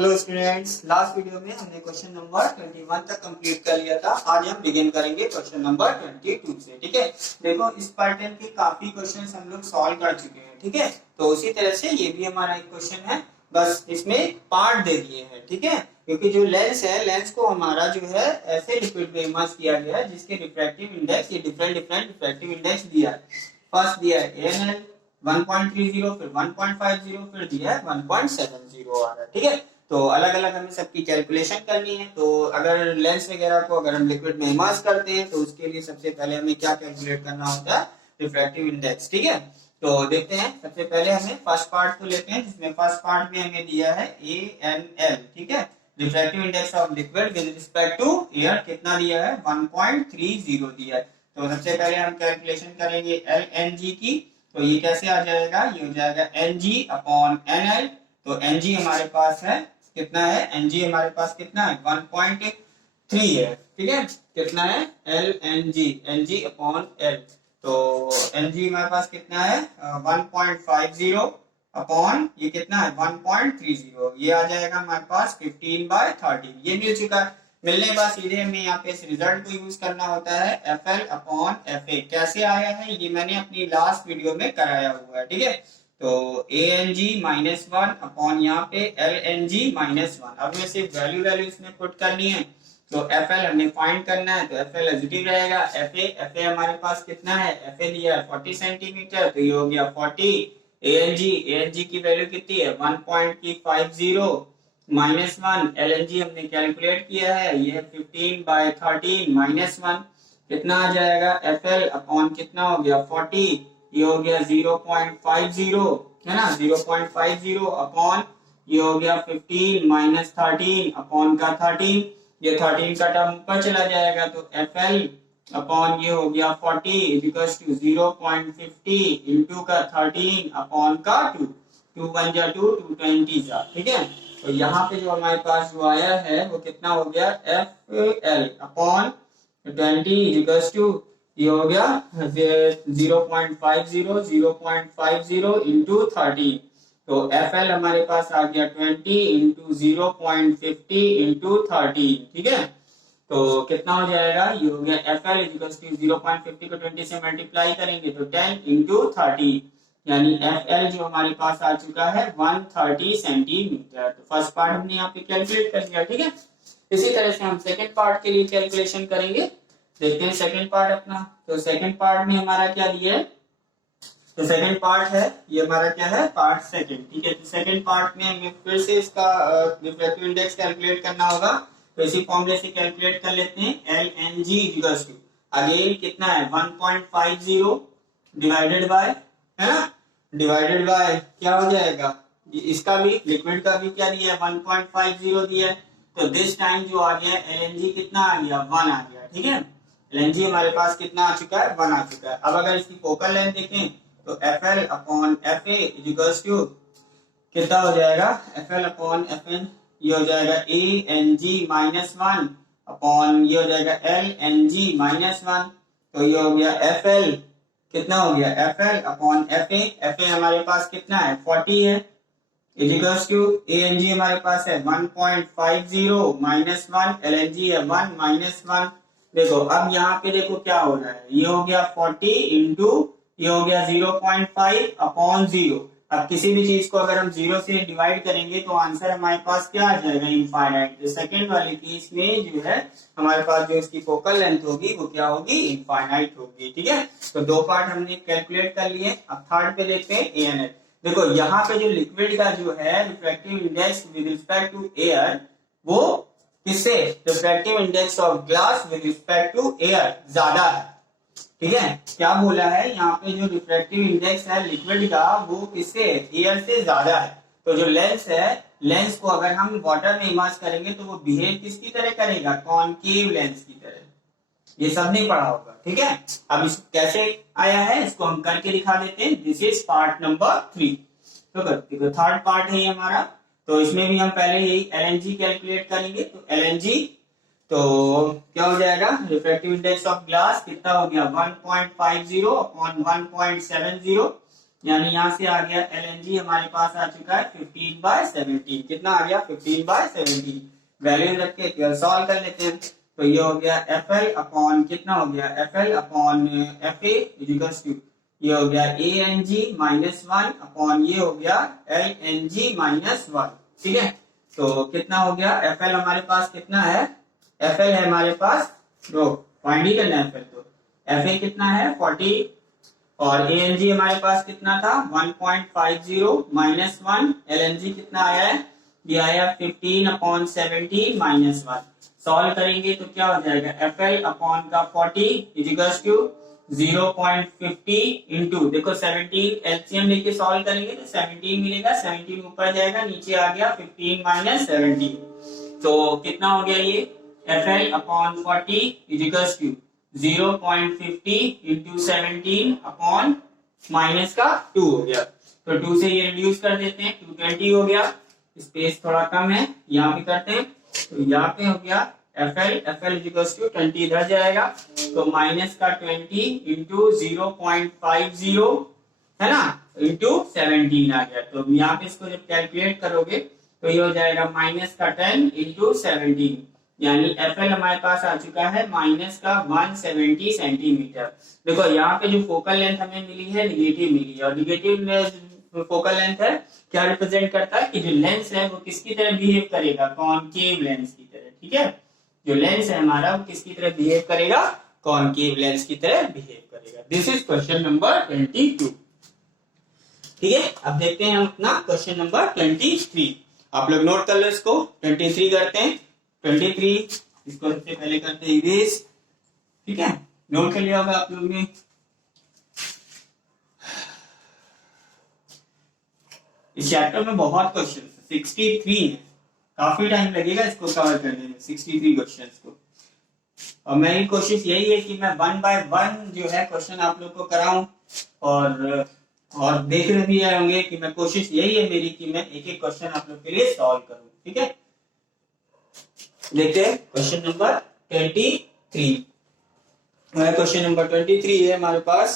Hello students, last video में हमने question number 21 तक कंप्लीट कर लिया था। आज हम बिगिन करेंगे क्वेश्चन नंबर 22 से। ठीक है, देखो इस पैटर्न के काफी क्वेश्चंस हम लोग सॉल्व कर चुके हैं। ठीक है, तो उसी तरह से ये भी हमारा एक क्वेश्चन है, बस इसमें पार्ट दे दिए हैं। ठीक है, क्योंकि जो लेंस है, लेंस को हमारा जो है ऐसे लिक्विड में इमर्ज किया गया है जिसके रिफ्रैक्टिव इंडेक्स, ये डिफरेंट रिफ्रैक्टिव इंडेक्स दिया है। फर्स्ट दिया है ANL 1.30, फिर 1.50, फिर दिया है 1.70 आ रहा है। ठीक है, तो अलग अलग हमें सबकी कैलकुलेशन करनी है। तो अगर लेंस वगैरह को अगर हम लिक्विड में इमर्ज करते हैं तो उसके लिए सबसे पहले हमें क्या कैलकुलेट करना होता है? Refractive index. ठीक है, तो देखते हैं। सबसे पहले हमें फर्स्ट पार्ट को लेते हैं, जिसमें फर्स्ट पार्ट में हमें दिया है ANL। ठीक है, refractive index of liquid with respect to air कितना दिया है? 1.30 दिया है। तो सबसे पहले हम कैलकुलेशन करेंगे LNG की। तो ये कैसे आ जाएगा? ये हो जाएगा NG/NL। तो NG हमारे पास है कितना है? NG हमारे पास कितना है? 1.3 है। ठीक है, कितना है? LNG, NG/L। तो NG हमारे पास कितना है? 1.50 अपॉन ये कितना है? 1.30। ये आ जाएगा हमारे पास 15/30। ये मिल चुका है। मिलने के बाद सीधे हमें यहाँ पे इस रिजल्ट को यूज करना होता है FL/FA। कैसे आया है ये मैंने अपनी लास्ट वीडियो में कराया हुआ है। ठीक है, तो ANG-1 अपॉन यहाँ पे LNG-1। अब में सिर्फ वैल्यू इसमें पुट करनी है। तो FL हमें फाइंड करना है, तो FL पॉजिटिव रहेगा। FA हमारे पास कितना है? FA दिया है 40 सेंटीमीटर, तो ये हो गया 40। ANG की वैल्यू कितनी है? 1.50 -1। LNG हमने कैलकुलेट किया है, ये है 15/13 -1। कितना आ जाएगा? FL अपॉन कितना हो गया? 40। ये हो गया 0.50, है ना? 0.50 अपॉन ये हो गया 15 - 13 अपॉन का 13। ये 13 का टर्म ऊपर चला जाएगा, तो FL अपॉन ये हो गया 40 इक्वल्स टू 0.50 इंटू का 13 अपॉन का 2। 2 1 जा 2, 2 20 जा। ठीक है, तो यहाँ पे जो हमारे पास जो आया है वो कितना हो गया? FL अपॉन 20 इक्वल्स टू ये हो गया 0.50 इंटू 13। तो FL हमारे पास आ गया 20 इंटू 0.50 इंटू 13। ठीक है, तो कितना हो जाएगा? ये हो गया FL इक्वल्स टू 0.50 को 20 से मल्टीप्लाई करेंगे तो 10 इंटू 30, यानी FL जो हमारे पास आ चुका है 130 सेंटीमीटर। तो फर्स्ट पार्ट हमने यहाँ पे कैलकुलेट कर लिया। ठीक है, इसी तरह से हम सेकंड पार्ट के लिए कैलकुलेशन करेंगे। देखते हैं सेकंड पार्ट अपना। तो सेकंड पार्ट में हमारा क्या दिया है? तो सेकंड पार्ट है, ये हमारा क्या है? Part second. ठीक है, तो सेकंड पार्ट में हमें फिर से इसका रिफ्रैक्टिव इंडेक्स कैलकुलेट करना होगा। तो इसी फॉर्मूले से कैलकुलेट कर लेते हैं। LNG इक्वल्स टू अगेन कितना है? 1.50 डिवाइडेड बाय, है ना? डिवाइडेड बाय क्या हो जाएगा? इसका भी लिक्विड का भी क्या दिया है? 1.50 दिया है। तो दिस टाइम जो आ गया LNG कितना आ गया? 1 आ गया। ठीक है, LNG हमारे पास कितना आ चुका है? 1 आ चुका है। अब अगर इसकी फोकल लेंथ देखें तो FL upon FA equals to कितना हो जाएगा? FL अपॉन FN ये हो जाएगा ANG-1 अपॉन ये हो जाएगा LNG-1। तो ये हो गया FL कितना हो गया? FL अपॉन FA हमारे पास कितना है? 40 है इक्वल्स टू ANG हमारे पास है 1.50 -1, LNG है 1 -1। देखो अब यहाँ पे देखो क्या हो रहा है? ये हो गया 40 इंटू ये हो गया 0.5 अपॉन 0। अब किसी भी चीज को अगर हम 0 से डिवाइड करेंगे तो आंसर हमारे पास क्या आ जाएगा? इनफाइनाइट। तो सेकंड वाली केस में जो है हमारे पास जो इसकी फोकल लेंथ होगी वो क्या होगी? इनफाइनाइट होगी। ठीक है, तो दो पार्ट हमने कैलकुलेट कर लिए। अब थर्ड पे देखते हैं ANL। देखो यहाँ पे जो लिक्विड का जो है refractive index with respect to air, वो किससे? Refractive index of glass with respect to air ज्यादा है। ठीक है, क्या बोला है यहाँ पे? जो रिफ्रैक्टिव इंडेक्स है लिक्विड का वो किससे? एयर से ज्यादा है। तो जो लेंस है, लेंस को अगर हम वाटर में इमर्ज करेंगे तो वो बिहेव किसकी तरह करेगा? कॉनकेव लेंस की तरह। ये सब नहीं पढ़ा होगा। ठीक है, अब इस कैसे आया है इसको हम करके दिखा देते हैं। This is part number 3। तो देखो थर्ड पार्ट है ये हमारा। तो इसमें भी हम पहले यही LNG कैलकुलेट करेंगे। तो LNG तो क्या हो जाएगा? रिफ्रैक्टिव इंडेक्स ऑफ ग्लास कितना हो गया? 1.50 अपॉन 1.70। यानी यहाँ से आ गया LNG हमारे पास आ चुका है 15/17। कितना आ गया 15/17। वैल्यू रख के सॉल्व कर लेते हैं। तो ये हो गया FL अपॉन कितना हो गया FL upon FA equals to ये हो गया ANG -1 अपॉन ये हो गया LNG -1। ठीक है, तो कितना हो गया FL हमारे पास कितना है, FL है हमारे पास रो फाइंड ही करना है FL। तो FA कितना है 40 और ANG हमारे पास कितना था 1.50 -1। LNG कितना आया है, ये आया 15/17 -1। सॉल्व करेंगे तो क्या हो जाएगा FL अपॉन का 40 इजिकल्स टू 0.50 इंटू देखो 17 एलसीएम लेके सॉल्व करेंगे तो 17 मिलेगा, 17 ऊपर जाएगा नीचे आ गया 15 - 17। तो कितना हो गया ये FL upon 40 equals to 0.50 into 17 upon minus का 2 हो गया। तो 2 से ये रिड्यूस कर देते हैं 220 हो गया। स्पेस थोड़ा कम है, यहाँ पे करते हैं। तो यहाँ पे हो गया FL इक्वल्स टू 20 इधर जाएगा तो माइनस का 20 इंटू 0.50 है ना इंटू 17 आ गया। तो यहाँ पे इसको जब कैलकुलेट करोगे तो ये हो जाएगा माइनस का 10 इंटू 17 यानी FL हमारे पास आ चुका है माइनस का 170 सेंटीमीटर। देखो यहाँ पे जो फोकल लेंथ हमें मिली है निगेटिव मिली है और निगेटिव फोकल लेंथ है क्या रिप्रेजेंट करता है कि जो लेंस है वो किसकी तरह बिहेव करेगा, कॉनकेव लेंस की तरह। ठीक है, जो लेंस है हमारा वो किसकी तरह बिहेव करेगा, कॉनकेव लेंस की तरह बिहेव करेगा। This is question number 22। ठीक है, अब देखते हैं हम अपना क्वेश्चन नंबर 23। आप लोग नोट कर लो इसको। 23 करते हैं 23 इसको सबसे पहले करते हैं इरेज। ठीक है, नोट कर लिया होगा आप लोग ने। इस चैप्टर में बहुत क्वेश्चन 63 है, काफी टाइम लगेगा इसको कवर करने में 63 क्वेश्चंस को। और मेरी कोशिश यही है कि मैं 1 बाय 1 जो है क्वेश्चन आप लोग को कराऊं और देख रहे भी होंगे कि मैं कोशिश यही है मेरी कि मैं एक एक क्वेश्चन आप लोग के लिए सॉल्व करूं। ठीक है, देखते हैं क्वेश्चन नंबर 23। क्वेश्चन नंबर 23 है हमारे पास।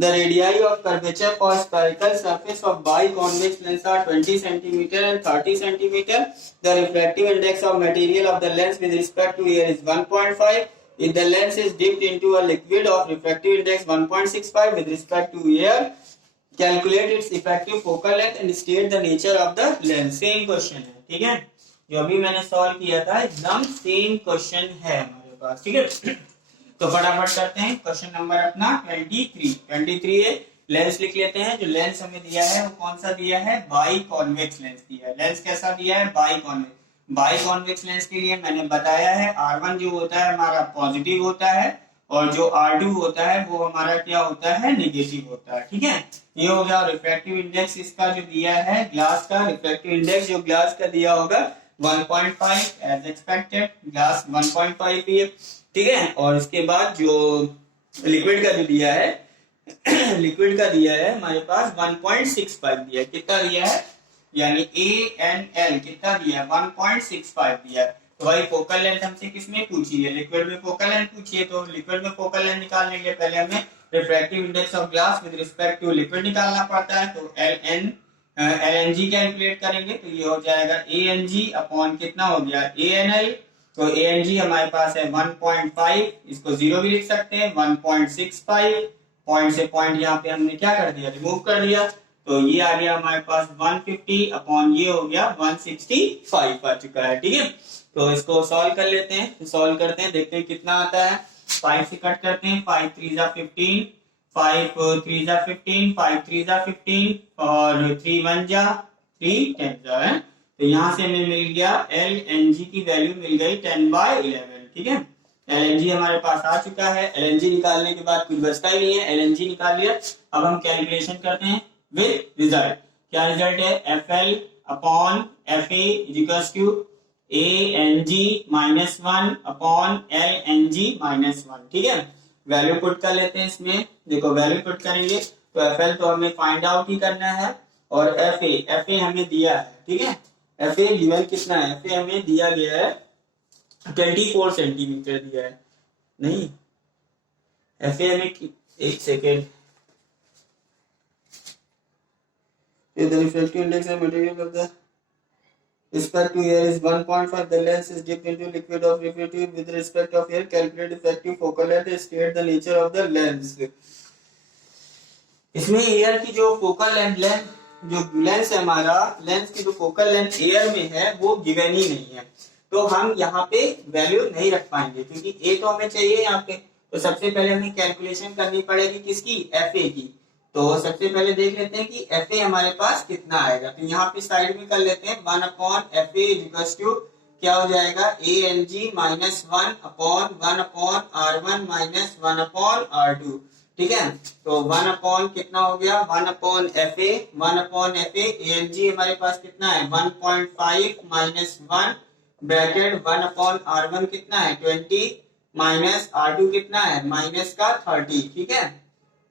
The radii of curvature for spherical surface of biconvex lens are 20 centimetre and 30 centimetre. The refractive index of material of the lens with respect to air is 1.5। If the lens is dipped into a liquid of refractive index 1.65 with respect to air, calculate its effective focal length and state the nature of the lens। Same question है। ठीक है, जो अभी मैंने solve किया था एकदम same question है हमारे पास। ठीक है, तो फटाफट करते हैं क्वेश्चन नंबर अपना 23 है। लेंस लिख लेते हैं। जो लेंस हमें दिया है वो कौन सा दिया है, बाई कॉन्वेक्स लेंस दिया है। लेंस कैसा दिया है, by convex. By convex lens के लिए मैंने बताया है R1 जो होता है हमारा पॉजिटिव होता है और जो R2 होता है वो हमारा क्या होता है, नेगेटिव होता है। ठीक है, ये हो गया। रिफ्रैक्टिव इंडेक्स इसका जो दिया है ग्लास का, रिफ्रैक्टिव इंडेक्स जो ग्लास का दिया होगा 1.5 एज एक्सपेक्टेड, ग्लास 1.5 ही है। ठीक है, और इसके बाद जो लिक्विड का जो दिया है लिक्विड का दिया है हमारे पास 1.65 दिया है। कितना दिया है, यानी ANL कितना दिया है 1.65 दिया है। तो भाई फोकल लेंथ हमसे किसमें पूछी है, लिक्विड में फोकल लेंथ पूछी है। तो लिक्विड में फोकल लेंथ निकालने के लिए पहले हमें refractive index of glass with respect to liquid निकालना पड़ता है। तो LNG कैलकुलेट करेंगे तो ये हो जाएगा ANG अपॉन कितना हो गया ANL। तो ANG हमारे पास है 1.5, इसको 0 भी लिख सकते हैं 1.65। पॉइंट से पॉइंट यहाँ पे हमने क्या कर दिया, रिमूव कर दिया। तो ये आ गया हमारे पास 150 अपॉन ये हो गया 165 आ चुका है। ठीक है, तो इसको सॉल्व कर लेते हैं। सॉल्व करते हैं, देखते हैं कितना आता है। 5 से कट करते हैं, 5 3 जा 15, 5 3 जा 15, 5 3 जा 15 और 3 1 जा 3 10 जा है। तो यहाँ से हमें मिल गया LNG की वैल्यू मिल गई 10/11। ठीक है, LNG हमारे पास आ चुका है। LNG निकालने के बाद कुछ बचता ही नहीं है, LNG निकाल लिया। अब हम कैलकुलेशन करते हैं विद रिजल्ट। क्या रिजल्ट है, FL upon FA equals to ANG -1 upon LNG -1। ठीक है, वैल्यू पुट कर लेते हैं इसमें। देखो वैल्यू पुट करेंगे तो FL तो हमें फाइंड आउट ही करना है और FA हमें दिया है। ठीक है, FA गिवन कितना है, FA हमें दिया गया है 24 सेंटीमीटर दिया है। नहीं, FA हमें एक second if the refractive index of material of the respect to air is 1.5, the lens is dipped into liquid of refractive with respect of air. Calculate effective focal length, state the nature of the lens. इसमें air की जो focal length जो lens है हमारा, lens की जो focal length air में है वो गिवन ही नहीं है, तो हम यहाँ पे वैल्यू नहीं रख पाएंगे क्योंकि ए तो हमें चाहिए यहाँ पे। तो सबसे पहले हमें कैलकुलेशन करनी पड़ेगी किसकी, एफ ए की। तो सबसे पहले देख लेते हैं कि एफ ए हमारे पास कितना आएगा। तो यहाँ पे साइड में कर लेते हैं 1/FA क्या हो जाएगा, A N G minus 1/1/R1 minus 1/R2। ठीक है, तो 1 कितना हो गया, 1/FA 1/FA एन जी हमारे पास कितना है 1.5 माइनस 1 ब्रैकेट 1/R1 कितना है 20 माइनस R2 कितना है माइनस का 30। ठीक है,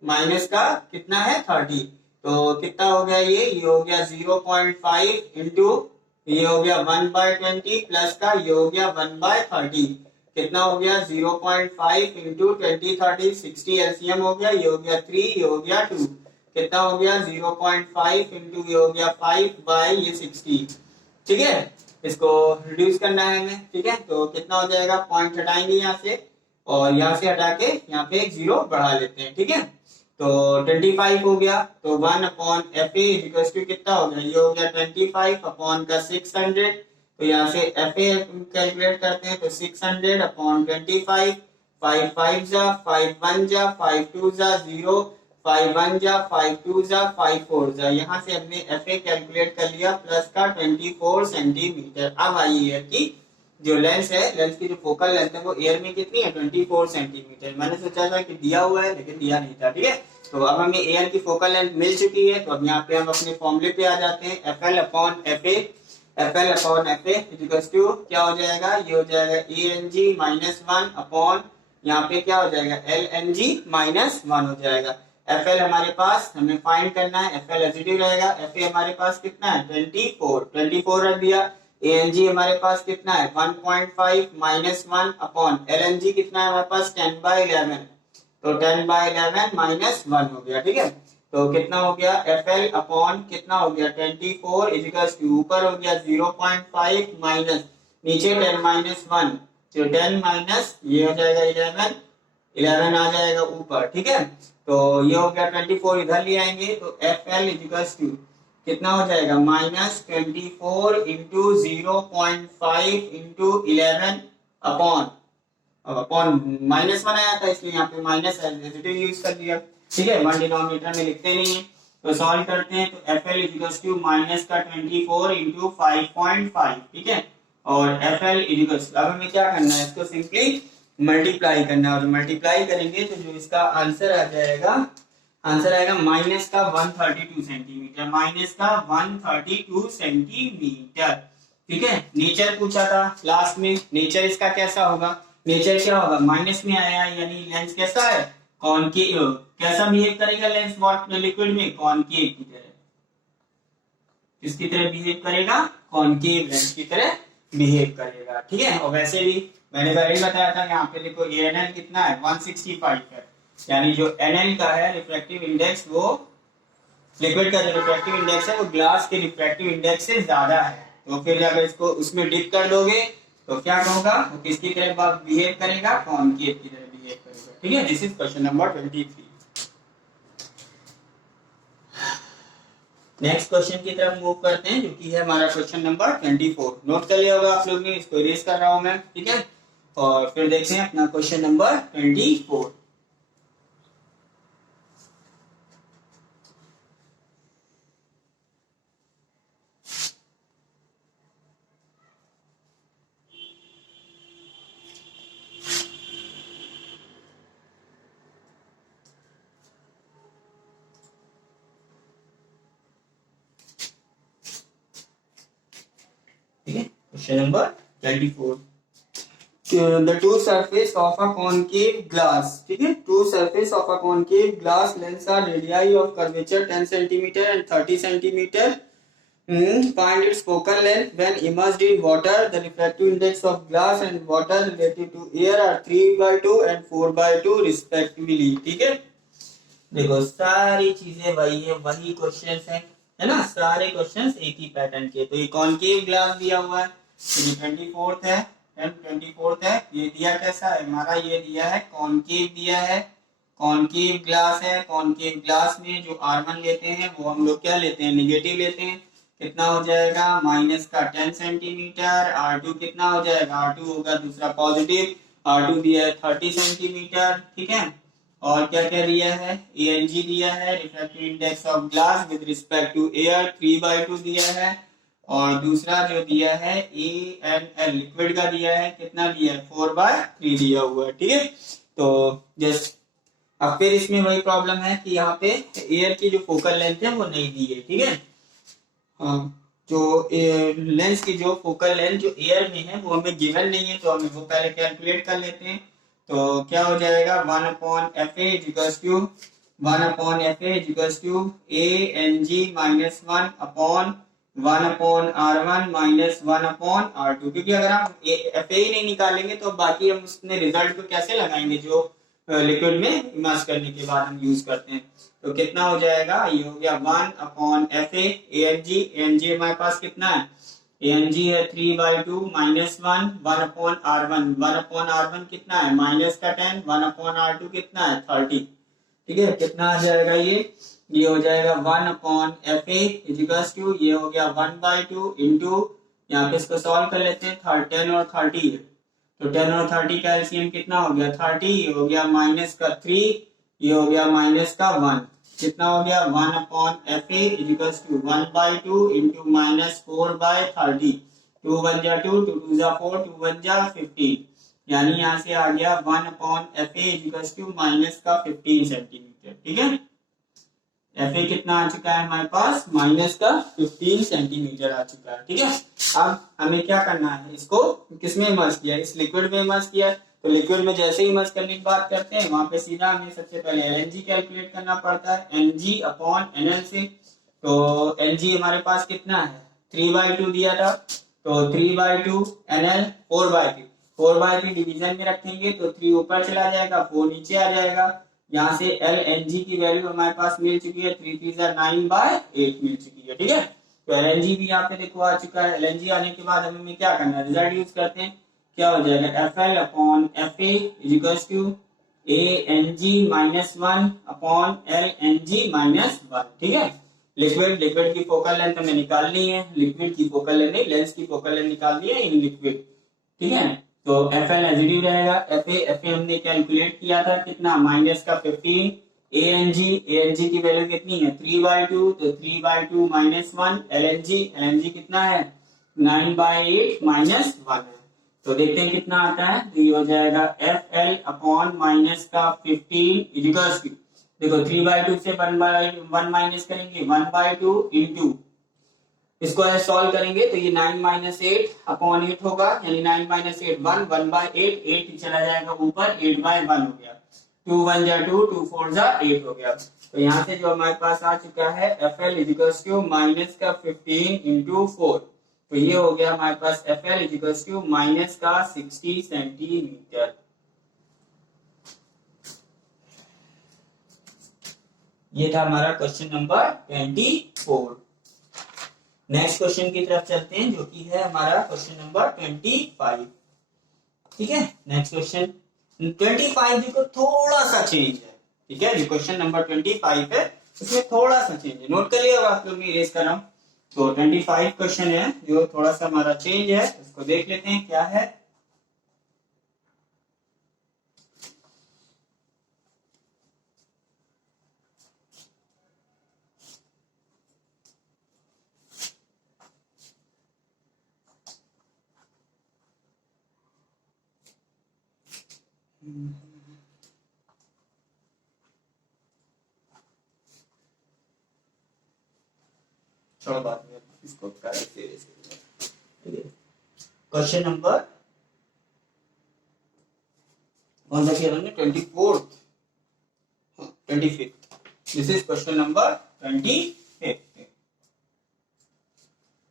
माइनस का कितना है 30। तो कितना हो गया, ये हो गया 0.5 इंटू ये हो गया 1/20 प्लस का ये हो गया 1/30। कितना हो गया 0.5 इंटू 20 30 60 एलसीएम हो गया, ये हो गया 3 ये हो गया 2। कितना हो गया 0.5 इंटू ये हो गया 5/60। ठीक है, इसको रिड्यूस करना है हमें। ठीक है, तो कितना हो जाएगा, पॉइंट हटाएंगे यहाँ से और यहाँ से हटा के यहाँ पे एक जीरो बढ़ा लेते हैं। ठीक है, तो 25 हो गया, तो 1/FA कितना हो गया, ये हो गया 25 अपॉन का 600। तो यहाँ से FA कैलकुलेट करते हैं, तो 600 अपॉन 25, 5 5 जा 5 1 जा 5 2 जा 0, 5 1 जा 5 2 जा 5 4 जा। यहाँ से हमने FA कैलकुलेट कर लिया प्लस का 24 सेंटीमीटर। अब आई एयर की जो लेंस है, लेंस की जो फोकल लेंथ है वो एयर में कितनी है 24 सेंटीमीटर। मैंने सोचा था कि दिया हुआ है लेकिन दिया नहीं था। ठीक है, तो अब हमें एयर की फोकल लेंथ मिल चुकी है, तो अब यहाँ पे हम अपने फॉर्मूले पे आ जाते हैं। FL upon FA, FL upon FA equals to क्या हो जाएगा, ये हो जाएगा ANG माइनस 1 अपॉन यहाँ पे क्या हो जाएगा LNG माइनस 1 हो जाएगा। FL हमारे पास हमें फाइंड करना है, FL पॉजिटिव रहेगा। FA हमारे पास कितना है 24 रख दिया। ANG हमारे पास कितना है 1.5 माइनस 1 अपॉन LNG कितना है हमारे पास 10/11, तो 10/11 माइनस 1 हो गया। ठीक है, तो कितना हो गया FL अपॉन कितना हो गया 24 इजिकल्स टू ऊपर हो गया 0.5 माइनस नीचे 10 माइनस 1, तो 10 माइनस ये हो जाएगा 11 आ जाएगा ऊपर। ठीक है, तो ये हो गया 24 इधर ले आएंगे, तो FL इजिकल्स टू कितना हो जाएगा minus 24 into 0.5 into 11 upon minus 1 आया था इसलिए यहाँ पे माइनस पॉजिटिव यूज कर दिया। ठीक है, 1 डिनोमिनेटर में लिखते नहीं है, तो सॉल्व करते हैं। तो FL इक्वल्स टू माइनस का 24 इंटू 5.5। ठीक है, और FL इक्वल्स अब हमें क्या करना है, इसको सिंपली मल्टीप्लाई करना है, और मल्टीप्लाई करेंगे तो जो इसका आंसर आ जाएगा माइनस का 132 सेंटीमीटर, माइनस का 132 सेंटीमीटर। ठीक है, नेचर पूछा था लास्ट में, नेचर इसका कैसा होगा, नेचर क्या होगा माइनस में आया यानी लेंस कैसा है कॉनकेव, कैसा बिहेव करेगा लेंस वाटर लिक्विड में कॉनकेव की तरह, किसकी तरह बिहेव करेगा कॉनकेव लेंस की तरह बिहेव करेगा। ठीक है, और वैसे भी मैंने पहले बताया था यहाँ पे देखो ANL कितना है 165 है, यानी जो NL का है रिफ्रैक्टिव इंडेक्स वो लिक्विड का जो रिफ्रैक्टिव इंडेक्स है वो ग्लास के रिफ्रैक्टिव इंडेक्स से ज्यादा है। तो फिर अगर इसको उसमें डिप कर दोगे तो क्या होगा, वो किसकी तरह बिहेव करेगा कॉनकेव की तरह बिहेव करेगा। ठीक है, this is question number 23। Next question की तरफ मूव करते हैं जो कि है हमारा क्वेश्चन नंबर 24। नोट कर लिया होगा आप लोग ने, इसको इरेज कर रहा हूं मैं। ठीक है, और फिर देखते हैं अपना question number 24। Question number 24. The two surface of a concave glass. ठीक है, two surface of a concave glass lens are radii of curvature 10 cm and 30 cm. Find its focal length when immersed in water. The refractive index of glass and water relative to air are 3/2 and 4/2 respectively. ठीक है, देखो सारी चीजें वही है, वही question है। है ना, सारे क्वेश्चंस एक ही पैटर्न के। तो ये कॉनकेव ग्लास दिया हुआ है, ये 24th है, 24th है। ये दिया कैसा है हमारा, ये दिया है कॉनकेव दिया है, कॉनकेव ग्लास है। कॉनकेव ग्लास में जो R1 लेते हैं वो हम लोग क्या लेते हैं, निगेटिव लेते हैं। कितना हो जाएगा, माइनस का 10 सेंटीमीटर। R2 कितना हो जाएगा, R2 होगा दूसरा पॉजिटिव, R2 दिया है 30 सेंटीमीटर, ठीक है। और क्या क्या दिया है, ANG दिया है, refractive index of glass with respect to air 3/2 दिया है। और दूसरा जो दिया है ANL लिक्विड का दिया है, कितना दिया है, 4/3 दिया हुआ है, ठीक है। तो जस्ट अब फिर इसमें वही प्रॉब्लम है कि यहाँ पे एयर की जो फोकल लेंथ है वो नहीं दी है, ठीक है। हाँ, जो लेंस की जो फोकल लेंथ जो एयर में है वो हमें गिवन नहीं है, तो हम वो पहले कैलकुलेट कर लेते हैं। तो क्या हो जाएगा, 1/FA equals to 1/FA equals to ANG minus 1/1/R1 minus 1/R2। क्योंकि अगर हम FA ही नहीं निकालेंगे तो बाकी हम उसने रिजल्ट को कैसे लगाएंगे, जो लिक्विड में इमर्स करने के बाद हम यूज करते हैं। तो कितना हो जाएगा, ये हो गया 1/FA ANG हमारे पास कितना है, ANG है 3/2 माइनस 1/R1 1/R1 कितना है, माइनस का 10, 1/R2 कितना है 30, ठीक है। कितना आ जाएगा, ये हो जाएगा 1/FA इक्वल्स टू, ये हो गया 1/2 इंटू, यहाँ पे इसको सॉल्व कर लेते हैं, 10 और 30 है। तो 10 और 30 का एलसीएम कितना हो गया 30, ये हो गया माइनस का 3, ये हो गया माइनस का 1, कितना हो गया 1/FA equals to 1/2 into minus 4/30, 2 1 जा 2, 2 2 जा 4, 2 1 जा 15, यानी यहाँ से आ गया 1/FA इक्वल्स टू माइनस का 15 सेंटीमीटर, ठीक है। FA कितना आ चुका है हमारे पास, माइनस का 15 सेंटीमीटर आ चुका है, ठीक है। अब हमें क्या करना है, इसको किसमें इमर्स किया, इस लिक्विड में इमर्स किया है। तो लिक्विड में जैसे ही इमर्स करने की बात करते हैं, वहां पे सीधा हमें सबसे पहले LNG कैलकुलेट करना पड़ता है, NG/NL से। तो NG हमारे पास कितना है, 3/2 दिया था, तो 3/2 NL 4/3, 4/3 डिवीजन में रखेंगे तो 3 ऊपर चला जाएगा, 4 नीचे आ जाएगा। यहाँ से LNG की वैल्यू हमारे पास मिल चुकी है, 3 3 9/8 मिल चुकी है, ठीक है। तो LNG भी यहाँ पे देखो आ चुका है। LNG आने के बाद हमें क्या करना है, रिजल्ट यूज करते हैं, क्या हो जाएगा, FL/FA equals to ANG minus 1/LNG minus 1, ठीक है। लिक्विड की फोकल लेंथ हमें निकालनी है, लिक्विड की फोकल लेंथ नहीं, लेंस की फोकल लेंथ निकालनी है इन लिक्विड, ठीक है। तो FL नेगेटिव रहेगा, FA हमने कैलकुलेट किया था कितना, माइनस का 15, ANG की वैल्यू कितनी है 3/2, तो 3/2 माइनस 1, LNG कितना है 9/8 माइनस 1 है। तो देखते हैं कितना आता है, तो ये हो जाएगा FL अपॉन माइनस का 15 इक्वल्स टू, देखो 3/2 से 1/1 माइनस करेंगे, 1/2 इंटू, इसको ऐसे सॉल्व करेंगे तो ये 9 माइनस 8 अपॉन 8 होगा, यानी 9 माइनस 8 1, 1/8, 8 चला जाएगा ऊपर, 8/1 हो गया, 2 1 जा 2, 2 4 जा 8 हो गया। तो यहाँ से जो हमारे पास आ चुका है FL इक्वल्स टू माइनस का 15 इंटू 4, तो ये हो गया हमारे पास FL इक्वल्स टू माइनस का 60 सेंटीमीटर। ये था हमारा क्वेश्चन नंबर 24। नेक्स्ट क्वेश्चन की तरफ चलते हैं, जो कि है हमारा क्वेश्चन नंबर 25, ठीक है। नेक्स्ट क्वेश्चन 25 देखो थोड़ा सा चेंज है, ठीक है। जो क्वेश्चन नंबर 25 है उसमें थोड़ा सा चेंज है, नोट कर लिया होगा आप लोग, मैं इरेज कर रहा हूं। तो 25 क्वेश्चन है जो थोड़ा सा हमारा चेंज है, उसको देख लेते हैं क्या है। चलो बात में इसको क्वेश्चन नंबर कौन सा किया हमने, 24th 25th, this is question number 25th।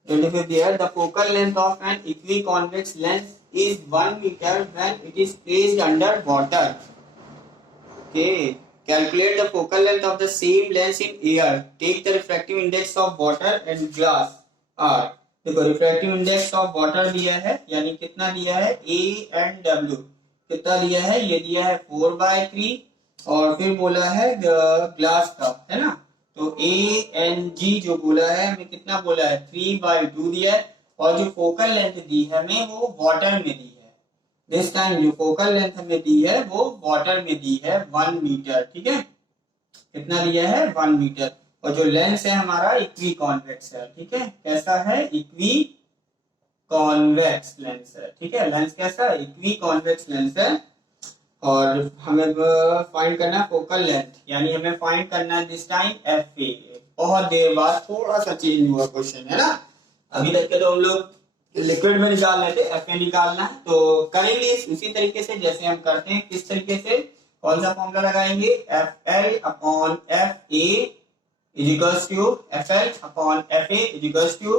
Here the focal length of an equiconvex lens is 1 meter when it is placed under water. Okay. Calculate the focal length of the same lens in air. Take the refractive index of water and glass R. देखो refractive index of water दिया है, यानी कितना दिया है A and W, कितना दिया है, ये दिया है 4/3 और फिर बोला है ग्लास का, है ना, तो ANG जो बोला है हमें कितना बोला है 3/2 दिया है, और जो फोकल लेंथ दी है हमें वो वाटर में दी है। दिस टाइम जो फोकल लेंथ हमें दी है वो वाटर में दी है 1 मीटर, ठीक है, कितना दिया है 1 मीटर, और जो लेंस है हमारा इक्वी कॉन्वेक्स है, ठीक है, कैसा है इक्वी कॉन्वेक्स लेंस है, ठीक है, लेंस कैसा है इक्वी कॉन्वेक्स लेंस है, और हमें फाइंड करना है फोकल लेंथ, यानी हमें फाइंड करना है दिस टाइम एफ ए। बहुत देर बाद थोड़ा सा चेंज हुआ क्वेश्चन, है ना, अभी तक के तो हम लोग लिक्विड में निकाल रहे थे, एफ ए निकालना है, तो करेंगे उसी तरीके से जैसे हम करते हैं। किस तरीके से, कौन सा फॉर्मूला लगाएंगे, F L upon F A is equals to F L upon F A is equals to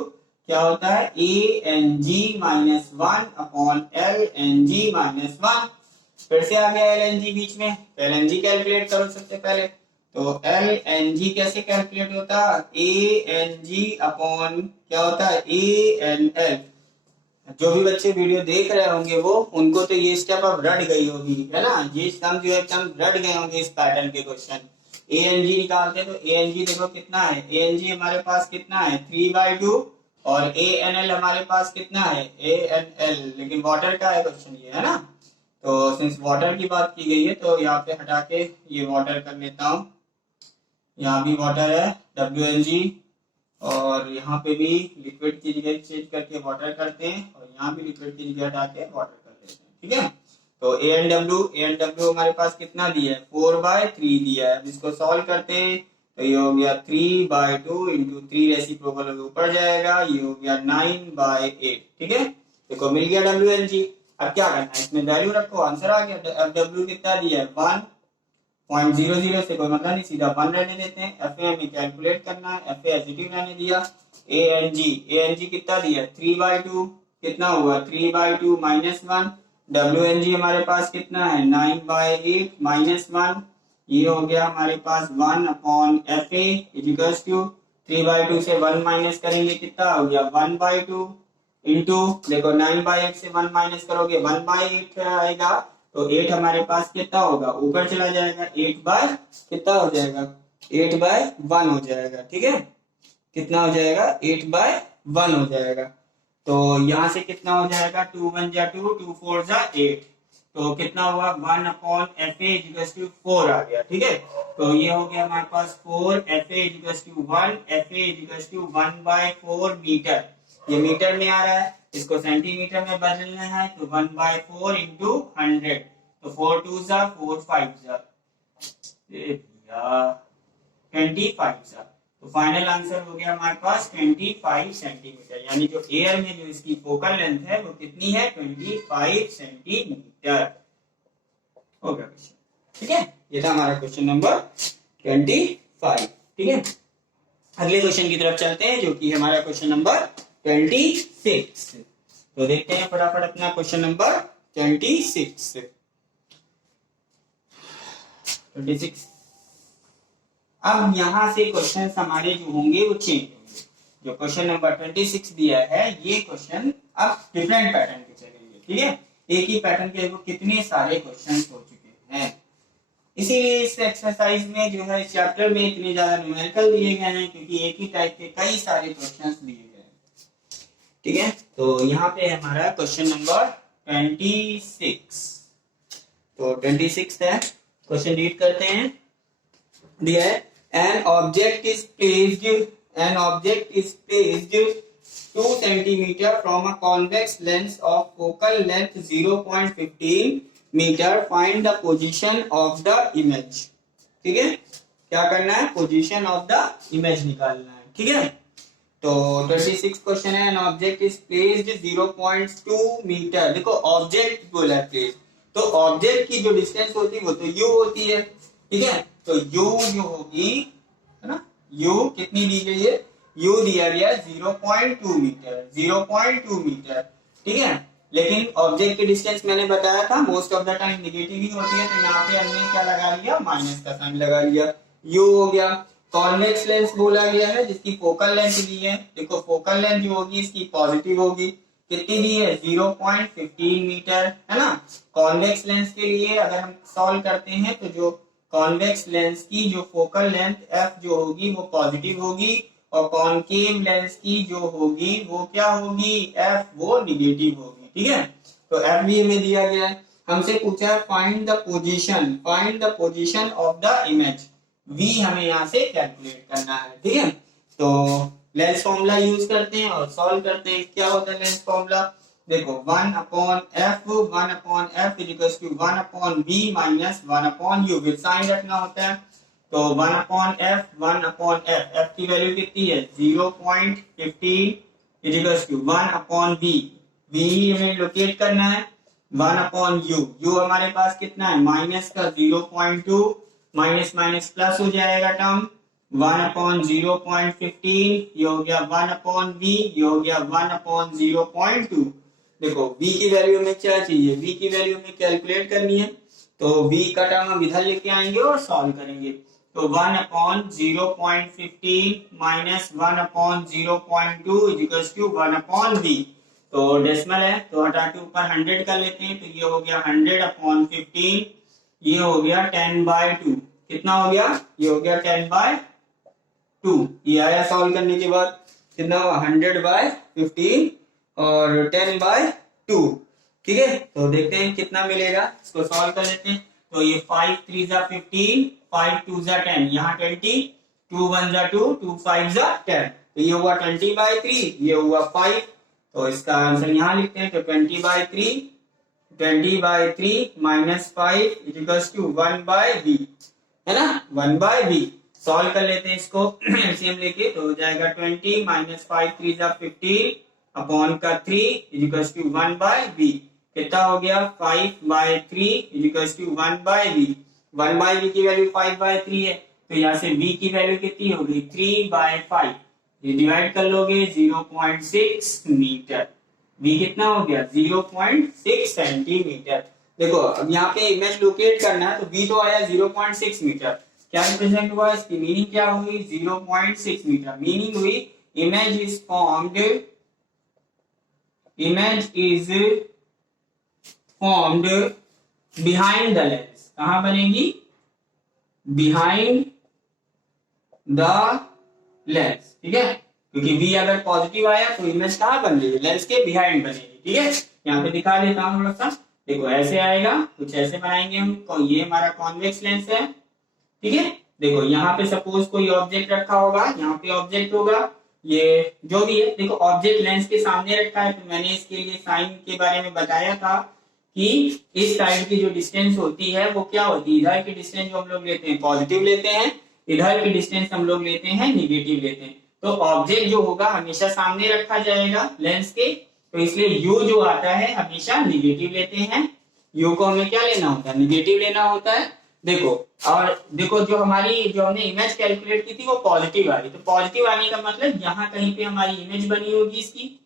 क्या होता है A N G minus 1 upon L N G minus 1। फिर से आ गया एल एन जी बीच में, एल एन जी कैलकुलेट करो सबसे पहले, तो एल एन जी कैसे कैलकुलेट होता है, ए एन जी अपॉन क्या होता है ए एन एल। जो भी बच्चे वीडियो देख रहे होंगे वो उनको तो ये स्टेप अब रट गई होगी, है ना, ये सम जो है एकदम रट गए होंगे इस पैटर्न के क्वेश्चन। ए एन जी निकालते हैं तो ए एन जी देखो कितना है, ए एन जी हमारे पास कितना है 3/2, और ए एन एल हमारे पास कितना है ए एन एल, लेकिन वाटर का है क्वेश्चन ये, है ना, तो सिंस वाटर की बात की गई है तो यहाँ पे हटा के ये वाटर कर लेता हूँ, यहाँ भी वाटर है WNG, और यहाँ पे भी लिक्विड की जगह चेंज करके वाटर करते हैं, और यहाँ भी लिक्विड की जगह हटा के वाटर कर लेते हैं, ठीक है। तो ए एन डब्ल्यू हमारे पास कितना दिया है 4/3 दिया है, इसको सॉल्व करते हैं तो ये हो गया 3/2 इंटू 3 रेसिप्रोकल ऊपर जाएगा, ये हो गया 9/8, ठीक है, देखो मिल गया WNG। अब क्या करना है, इसमें वैल्यू रखो, आंसर आ गया। FW कितना दिया है 1.00 से कोई मतलब नहीं, सीधा 1 रहने देते हैं। FA हमें कैलकुलेट करना है, FA एसिटिव रहने दिया। ANG कितना दिया है 3/2, कितना हुआ 3/2 माइनस 1। WNG हमारे पास कितना है 9/8 माइनस 1, ये हो गया हमारे पास 1 अपॉन FA इक्वल्स टू 3/2 से 1 माइनस करेंगे कितना हो गया 1/2 इंटू देखो 9/8 से 1 माइनस करोगे 1/8 आएगा, तो 8 हमारे पास कितना होगा ऊपर चला जाएगा, 8 बाय कितना हो जाएगा 8/1 हो जाएगा, ठीक है, कितना हो जाएगा 8/1 हो जाएगा। तो यहाँ से कितना हो जाएगा 2 1 जा 2 2 4 जा 8, तो कितना हुआ 1 अपॉन FA इक्वल्स टू 4 आ गया, ठीक है, तो ये हो गया हमारे पास 4 FA equals to 1, FA equals to 1/4 metre, ये मीटर में आ रहा है, इसको सेंटीमीटर में बदलना है तो 1/4 इंटू 100, तो 4 2 जा 4 5 जा 25 जा, तो फाइनल आंसर हो गया हमारे पास 25 सेंटीमीटर, यानी जो एयर में जो इसकी फोकल लेंथ है वो कितनी है 25 सेंटीमीटर हो गया क्वेश्चन, ठीक है, ये था हमारा क्वेश्चन नंबर 25, ठीक है। अगले क्वेश्चन की तरफ चलते हैं जो कि हमारा क्वेश्चन नंबर 26, तो देखते हैं फटाफट अपना क्वेश्चन नंबर 26। अब यहाँ से क्वेश्चन हमारे जो होंगे वो चेंज होंगे, जो क्वेश्चन नंबर 26 दिया है ये क्वेश्चन अब डिफरेंट पैटर्न के चलेंगे, ठीक है, एक ही पैटर्न के वो कितने सारे क्वेश्चन हो चुके हैं, इसीलिए इस एक्सरसाइज में जो है चैप्टर में इतने ज्यादा न्यूमेरिकल दिए गए हैं क्योंकि एक ही टाइप के कई सारे क्वेश्चन दिए गए हैं, ठीक है। तो यहाँ पे हमारा क्वेश्चन नंबर 26, तो 26 है, क्वेश्चन रीड करते हैं, दिया है an object is placed 2 centimeter from a convex lens of focal length 0.15 meter, find the position of the image, ठीक है, क्या करना है पोजीशन ऑफ द इमेज निकालना है, ठीक है। तो 26 क्वेश्चन है, an object is placed 0.2 metre, देखो ऑब्जेक्ट बोला प्लेस, तो ऑब्जेक्ट की जो डिस्टेंस होती है वो तो u होती है, ठीक है, तो u जो होगी, है ना, u कितनी दी गई है, u दिया गया 0.2 मीटर, 0.2 मीटर, ठीक है, लेकिन ऑब्जेक्ट की डिस्टेंस मैंने बताया था most of the time negative ही होती है, तो यहाँ पे हमने क्या लगा लिया, माइनस का साइन लगा लिया, यू हो गया। कॉन्वेक्स लेंस बोला गया है जिसकी फोकल लेंथ दी है, देखो फोकल लेंथ जो होगी इसकी पॉजिटिव होगी, कितनी दी है 0.15 मीटर, है ना। कॉन्वेक्स लेंस के लिए अगर हम सॉल्व करते हैं तो जो कॉन्वेक्स लेंस की जो फोकल लेंथ एफ जो होगी वो पॉजिटिव होगी, और कॉनकेव लेंस की जो होगी वो क्या होगी, एफ वो निगेटिव होगी, ठीक है। तो एफ भी हमें दिया गया है, हमसे पूछा है find the position of the image, we हमें यहाँ से कैलकुलेट करना है, ठीक है। तो लेंस फॉर्मूला यूज करते हैं और सॉल्व करते हैं। क्या होता है लेंस फॉर्मूला, देखो 1/f equals to 1/v minus 1/u, with sign रखना होता है। तो 1/f f की वैल्यू कितनी है 0.15 इक्वल्स टू 1/v, v हमें लोकेट करना है, 1/u, u हमारे पास कितना है माइनस का 0.2, माइनस माइनस प्लस हो जाएगा टर्म, 1/0.15, ये हो गया 1/v, ये हो गया 1/0.2। देखो v की वैल्यू में क्या चाहिए, v की वैल्यू में कैलकुलेट करनी है, तो v का टर्म हम इधर लेके आएंगे और सॉल्व करेंगे। तो 1/0.15 माइनस 1/0.2 इक्वल्स टू 1/v, तो डेसिमल है तो हटा के ऊपर 100 कर लेते हैं, तो ये हो गया 100/15, ये हो गया 10/2, कितना हो गया, ये हो गया 10/2, ये आया सॉल्व करने के बाद कितना हुआ 100/15 और 10/2, ठीक है। तो देखते हैं कितना मिलेगा, इसको सॉल्व कर लेते हैं। तो ये 5 3 जा 15, 5 2 जा 10, यहाँ 20, 2 1 जा 2, 2 5 जा 10, तो ये हुआ 20/3, ये हुआ 5, तो इसका आंसर यहाँ लिखते हैं। तो 20/3 माइनस 5 इक्वल्स टू 1/v, है ना, 1/v। सॉल्व कर लेते हैं इसको एलसीएम लेके, तो हो जाएगा 20 माइनस 5 3 जा 15 अपॉन का 3 इक्वल्स टू 1/v, कितना हो गया 5/3 इक्वल्स टू 1/v, 1/v की वैल्यू 5/3 है, तो यहाँ से v की वैल्यू कितनी होगी 3/5, ये डिवाइड कर लोगे 0.6 मीटर, v कितना हो गया 0.6 सेंटीमीटर। देखो अब यहाँ पे इमेज लोकेट करना है, तो v तो आया 0.6 मीटर, क्या रिप्रेजेंट हुआ, इसकी मीनिंग क्या हुई 0.6 मीटर, मीनिंग हुई image is formed behind the lens, कहां बनेगी बिहाइंड द लेंस, ठीक है, क्योंकि v अगर पॉजिटिव आया तो इमेज कहां बन रही है, लेंस के बिहाइंड बनेगी, ठीक है। यहाँ पे दिखा देता हूँ थोड़ा सा, देखो ऐसे आएगा, कुछ ऐसे बनाएंगे हम, ये हमारा कॉन्वेक्स लेंस है, ठीक है। देखो यहाँ पे सपोज कोई ऑब्जेक्ट रखा होगा, यहाँ पे ऑब्जेक्ट होगा, ये जो भी है, देखो ऑब्जेक्ट लेंस के सामने रखा है, तो मैंने इसके लिए साइन के बारे में बताया था कि इस साइड की जो डिस्टेंस होती है वो क्या होती है, इधर की डिस्टेंस जो हम लोग लेते हैं पॉजिटिव लेते हैं, इधर की डिस्टेंस हम लोग लेते हैं निगेटिव लेते हैं। तो ऑब्जेक्ट जो होगा हमेशा सामने रखा जाएगा लेंस के, तो इसलिए यू जो आता है हमेशा निगेटिव लेते हैं, यू को हमें क्या लेना होता है निगेटिव लेना होता है। देखो और देखो जो हमने इमेज कैलकुलेट की थी वो पॉजिटिव आ रही, तो पॉजिटिव आने का मतलब यहाँ कहीं पे हमारी इमेज बनी होगी इसकी,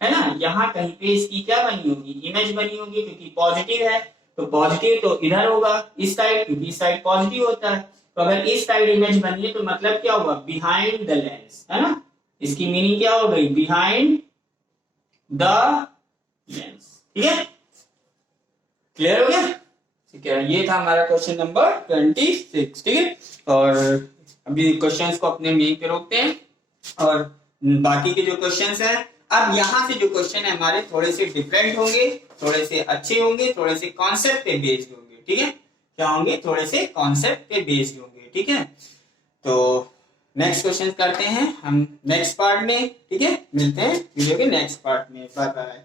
है ना, यहाँ कहीं पे इसकी क्या बनी होगी इमेज बनी होगी, क्योंकि पॉजिटिव है तो पॉजिटिव तो इधर होगा इस साइड, क्योंकि इस साइड पॉजिटिव होता है, तो अगर इस साइड इमेज बनी है तो मतलब क्या हुआ बिहाइंड द लेंस, है ना, इसकी मीनिंग क्या हो गई बिहाइंड द लेंस, ठीक है, क्लियर हो गया, ठीक है। ये था हमारा क्वेश्चन नंबर 26, ठीक है। और अभी क्वेश्चंस को अपने यहीं पे रोकते हैं और बाकी के जो क्वेश्चंस हैं, अब यहाँ से जो क्वेश्चन है हमारे थोड़े से डिफरेंट होंगे, थोड़े से अच्छे होंगे, थोड़े से कॉन्सेप्ट पे बेस्ड होंगे, ठीक है, क्या होंगे थोड़े से कॉन्सेप्ट पे बेस्ड होंगे, ठीक है। तो नेक्स्ट क्वेश्चन करते हैं हम नेक्स्ट पार्ट में, ठीक है, मिलते हैं वीडियो के नेक्स्ट पार्ट में, बाय बाय।